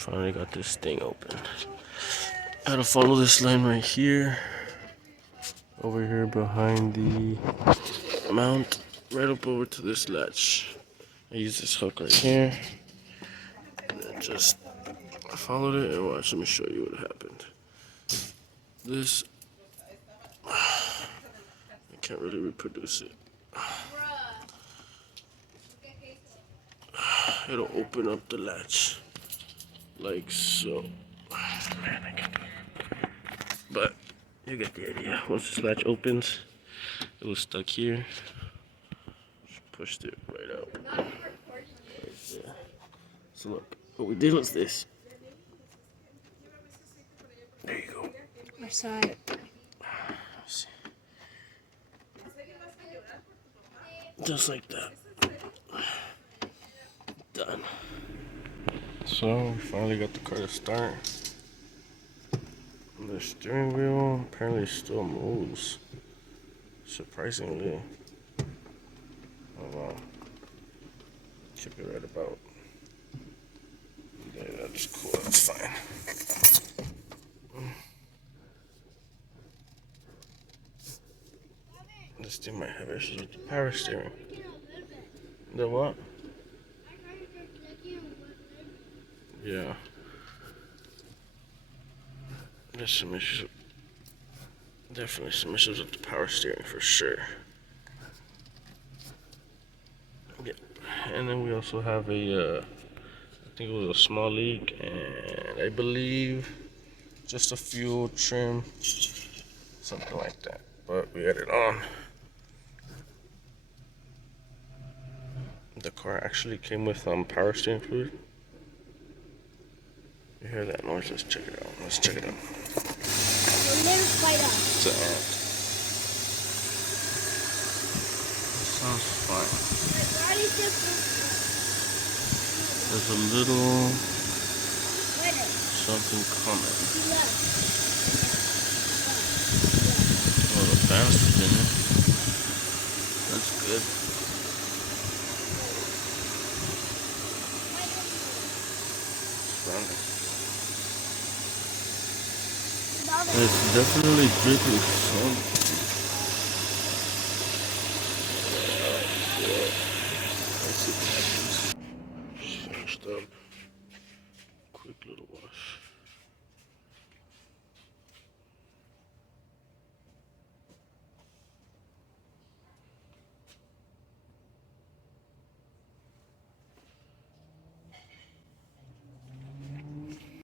Finally got this thing open. Gotta follow this line right here. Over here behind the mount. Right up over to this latch. I use this hook right here. And then just followed it and watch. Let me show you what happened. This, I can't really reproduce it. It'll open up the latch like so. Man, I can't do it. But you get the idea. Once this latch opens, it was stuck here. Just pushed it right out. Right there. So look, what we did was this. There you go. I saw it. See. Just like that. Done. So we finally got the car to start. The steering wheel apparently still moves. Surprisingly. Oh wow. Keep it right about. Yeah, that's cool, that's fine. This thing might have issues with the power steering. The what? Yeah. There's some issues. Definitely some issues with the power steering for sure. Yep. And then we also have a, I think it was a small leak, and I believe just a fuel trim, something like that. But we got it on. The car actually came with power steering fluid. You hear that noise? Let's check it out. Let's check it out. It's an ant. It sounds fine. There's a little something coming. Oh, the fan's spinning. That's good. It's definitely dripping something. Let's see what happens. Finished up. Quick little wash.